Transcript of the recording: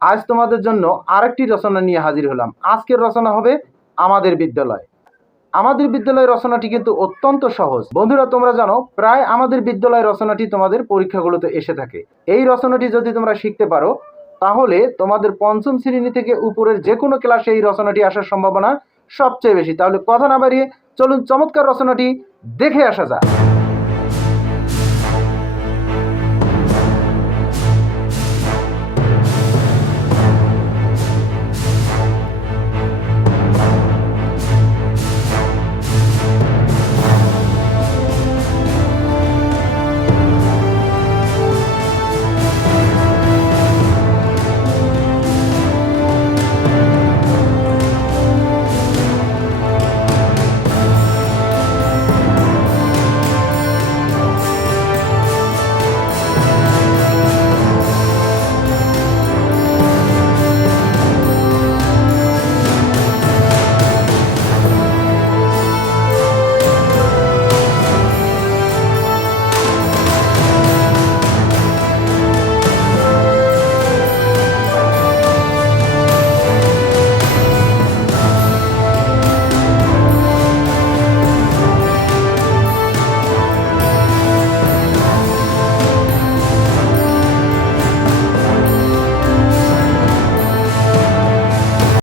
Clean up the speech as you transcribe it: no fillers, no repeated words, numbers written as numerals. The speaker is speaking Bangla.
আজ তোমাদের জন্য আরেকটি রচনা নিয়ে হাজির হলাম। আজকের রচনা হবে আমাদের বিদ্যালয়। আমাদের বিদ্যালয় রচনাটি কিন্তু অত্যন্ত সহজ। বন্ধুরা, তোমরা জানো প্রায় আমাদের বিদ্যালয় রচনাটি তোমাদের পরীক্ষাগুলোতে এসে থাকে। এই রচনাটি যদি তোমরা শিখতে পারো তাহলে তোমাদের পঞ্চম শ্রেণী থেকে উপরের যে কোনো ক্লাসে এই রচনাটি আসার সম্ভাবনা সবচেয়ে বেশি। তাহলে কথা না বাড়িয়ে চলুন চমৎকার রচনাটি দেখে আসা যাক।